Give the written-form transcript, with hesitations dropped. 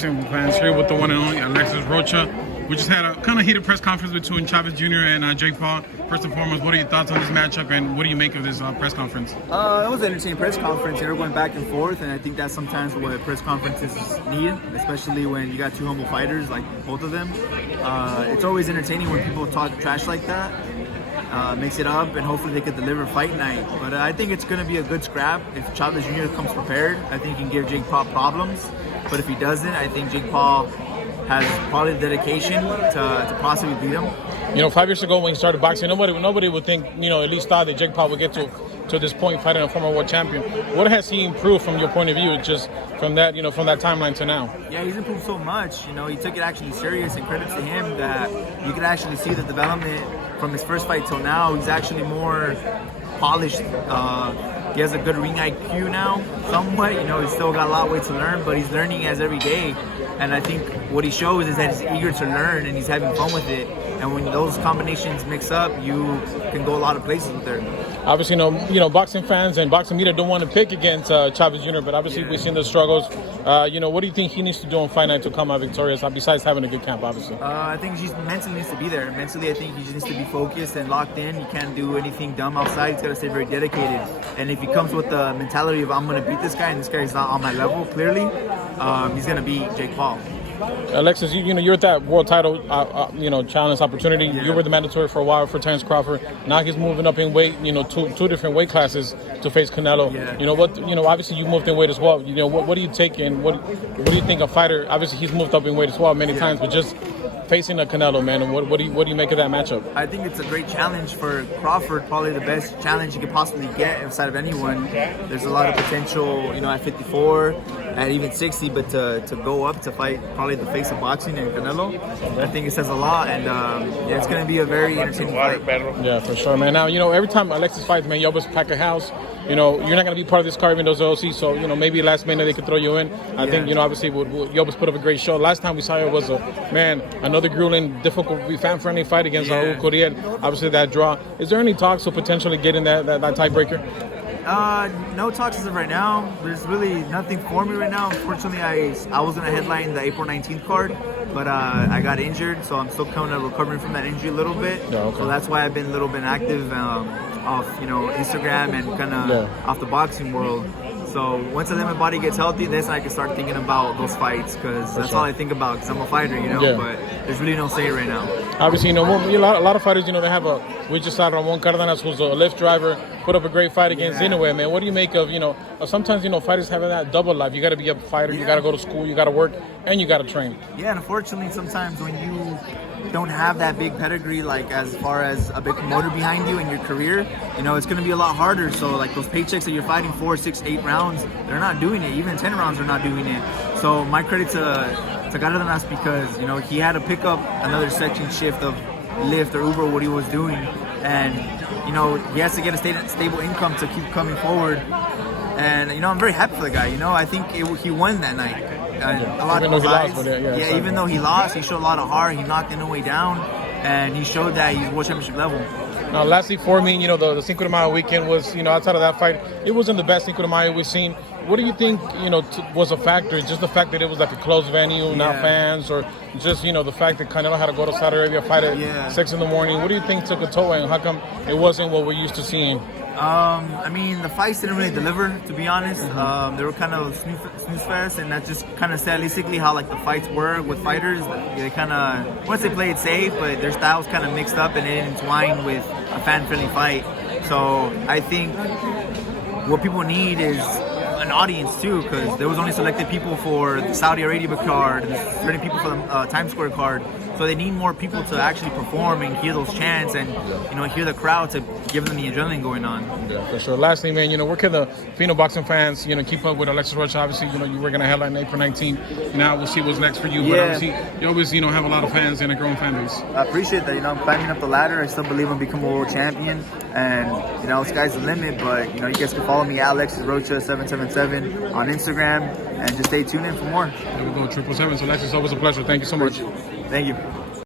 Fans here with the one and only ALEXIS ROCHA. We just had a kind of heated press conference between Chavez Jr. and Jake Paul. First and foremost, what are your thoughts on this matchup, and what do you make of this press conference? It was an entertaining press conference. They were going back and forth, and I think that's sometimes what press conferences need, especially when you got two humble fighters like both of them. It's always entertaining when people talk trash like that. Mix it up, and hopefully they could deliver fight night. But I think it's going to be a good scrap. If Chavez Jr. comes prepared, I think he can give Jake Paul problems. But if he doesn't, I think Jake Paul has probably the dedication to possibly beat him. You know, 5 years ago when he started boxing, nobody would think, you know, at least thought that Jake Paul would get to this point fighting a former world champion. What has he improved from your point of view, just from that, you know, from that timeline to now? Yeah, he's improved so much. You know, he took it actually serious, and credit to him that you can actually see the development from his first fight till now. He's actually more polished. He has a good ring IQ now, somewhat. You know, he's still got a lot of way to learn, but he's learning as every day. And I think what he shows is that he's eager to learn and he's having fun with it. And when those combinations mix up, you can go a lot of places with it. Obviously, you know, boxing fans and boxing media don't want to pick against Chavez Jr., but obviously we've seen the struggles. You know, what do you think he needs to do on fight night to come out victorious, besides having a good camp, obviously? I think he mentally needs to be there. Mentally, I think he just needs to be focused and locked in. He can't do anything dumb outside. He's got to stay very dedicated. And if he comes with the mentality of, I'm going to beat this guy, and this guy is not on my level, clearly, he's going to beat Jake Paul. Alexis, you know, you're at that world title, you know, challenge opportunity. Yeah. You were the mandatory for a while for Terence Crawford. Now he's moving up in weight, you know, two different weight classes to face Canelo. Yeah. You know, obviously you moved in weight as well. You know, what do you take and what do you think a fighter? Obviously he's moved up in weight as well many times, but just facing a Canelo, man, and what do you make of that matchup? I think it's a great challenge for Crawford, probably the best challenge you could possibly get outside of anyone. There's a lot of potential, you know, at 54, at even 60, but to go up to fight probably the face of boxing and Canelo, I think it says a lot, and yeah, it's going to be a very entertaining fight. Yeah, for sure, man. Now, you know, every time Alexis fights, man, you always pack a house. You know, you're not going to be part of this card even though it's OC, so, you know, maybe last minute they could throw you in. I think, you know, obviously you always put up a great show. Last time we saw you was another grueling, difficult, fan-friendly fight against Raul Curiel. Obviously that draw. Is there any talks of potentially getting that tiebreaker? No talks as of right now. There's really nothing for me right now. Unfortunately, I was going to headline the April 19th card, but I got injured, so I'm still kind of recovering from that injury a little bit. Yeah, okay. So that's why I've been a little bit active off, you know, Instagram and kind of off the boxing world. So once I let my body gets healthy, then I can start thinking about those fights, because that's all I think about, because I'm a fighter, you know, but there's really no say right now. Obviously, you know, a lot of fighters, you know, they have we just saw Ramon Cardenas, who's a Lyft driver, put up a great fight against Inoue, man. What do you make of, you know, sometimes, you know, fighters having that double life. You got to be a fighter, you got to go to school, you got to work, and you got to train. Yeah, and unfortunately, sometimes when you don't have that big pedigree, like as far as a big promoter behind you in your career, you know, it's going to be a lot harder. So like those paychecks that you're fighting 4, 6, 8 rounds, they're not doing it. Even 10 rounds, they're not doing it. So my credit to Cardenas, because, you know, he had to pick up another section shift of Lyft or Uber, what he was doing, and, you know, he has to get a stable income to keep coming forward. And, you know, I'm very happy for the guy. You know, I think he won that night. A lot of eyes. Even though he lost, he showed a lot of heart. He knocked Inoue down, and he showed that he's world championship level. Now, lastly, for me, you know, the Cinco de Mayo weekend was, you know, outside of that fight, it wasn't the best Cinco de Mayo we've seen. What do you think, you know, was a factor? Just the fact that it was like a closed venue, not fans, or just, you know, the fact that Canelo had to go to Saudi Arabia, fight at 6 in the morning. What do you think took a toll, and how come it wasn't what we're used to seeing? I mean, the fights didn't really deliver, to be honest. They were kind of snooze fest, and that just kind of stylistically how like the fights were with fighters. They kind of, once they played safe, but their styles kind of mixed up and it didn't entwine with a fan-friendly fight. So I think what people need is an audience too, because there was only selected people for the Saudi Arabia card, and certain people for the Times Square card. So they need more people to actually perform and hear those chants and, you know, hear the crowd to give them the adrenaline going on. Yeah, for sure. Lastly, man, you know, where can the Filipino boxing fans, you know, keep up with Alexis ROCHA? Obviously, you know, you were going to headline April 19th. Now we'll see what's next for you. But obviously, you always, you know, have a lot of fans and a growing fan base. I appreciate that. You know, I'm climbing up the ladder. I still believe I'm becoming a world champion. And, you know, sky's the limit. But, you know, you guys can follow me, ALEXIS ROCHA 777 on Instagram. And just stay tuned in for more. There we go, 777. So, Alexis, always a pleasure. Thank you so much. Thank you.